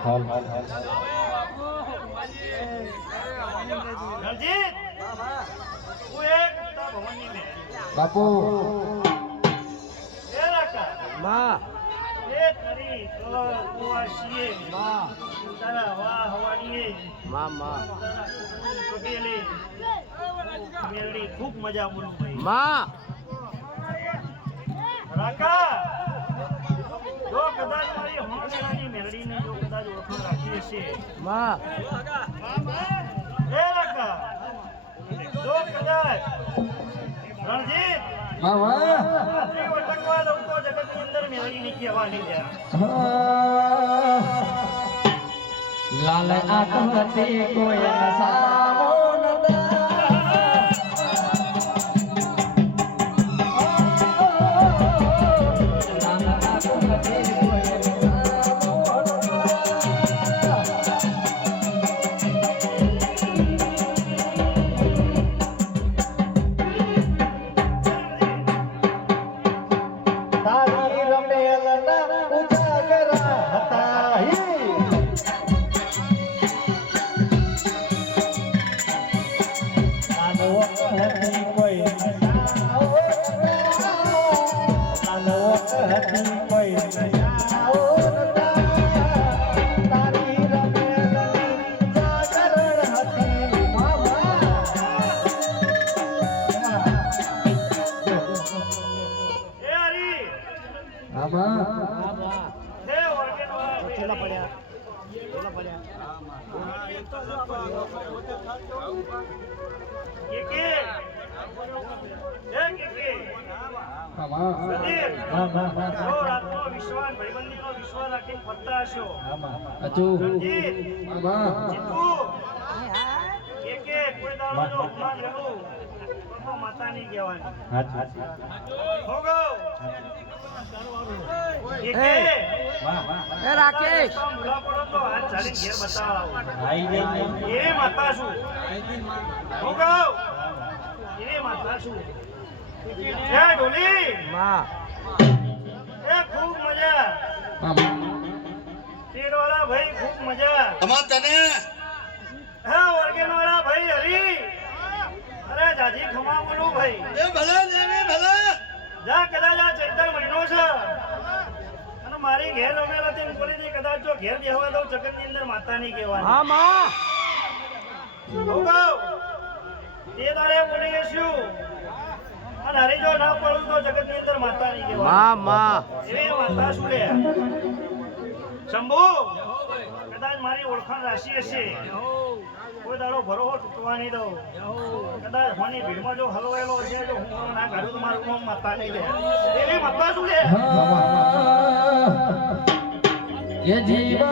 હાલ રણજીત હું એક ભવનની મેં બાપુ એ રાકા માં એ તારી તો કુવાસીએ માં તારા વાહ હવાડીએ માં તારા કબેલે મેરડી ખૂબ મજા બોલું ભાઈ માં રાકા જો કદાચ મારી હોણેરાની મેરડીને જો કદાચ ઓળખાણ રાખી હશે માં એ રાકા જો કદાચ રણજીત રાત્રિ વટકવા દઉં તો જગતની અંદર મેરડીની કહેવાની છે લાલ આત્મહતી કોઈ નસાવો નતા લાલ આત્મહતી કોઈ તારી રમેલના ઉજાગરા હતા હતી કોઈ કોઈ તારી રમેલની જાગરણ હતી એ હરી આમાં હે ઓર્ગેનવાળા છેલ્લા પડ્યા કે જો રાતનો વિશ્વાસ ભાઈબંધીનો વિશ્વાસ રાખીને ફરતા હશો રણજીત, જીતુ, કે કોઈ દાડો જો અપમાન લેવું તો માતા નહીં કહેવાની ભોગવ કે એ રાકેશ મુલા પડો તો હાથ ચાલીને ઘેર બતાવો એ માતા છું ભોગવ એ માતા છું એ ઢોલી માં એ ખૂબ મજા તીરવાળા ભાઈ ખૂબ મજા હે ઓર્ગેનવાળા ભાઈ હરી અરે જાજી ખમા બોલું ભાઈ જા કદાચ આ ચૈતર મહિનો છે અને મારી ઘેર રમેલા હતી બોલી કદાચ જો ઘેર બેહવા દઉં જગતની અંદર માતા નહીં કહેવાની હા માં ભોગવ તે દાડે બોલી શું અને હરી જો ના પડું તો જગતની અંદર માતા નહીં કહેવાની માં એ માતા શું લે શંભુ કદાચ મારી ઓળખાણ રાશિ હશે કોઈ દાડો ભરોહો તૂટવા નહીં દઉં કદાચ હોની ભીડમાં જો હલવાયેલો હશે જો હું ના કાઢું તો મારું નામ માતા નહીં લે એવી માતા શું લે એ જીવન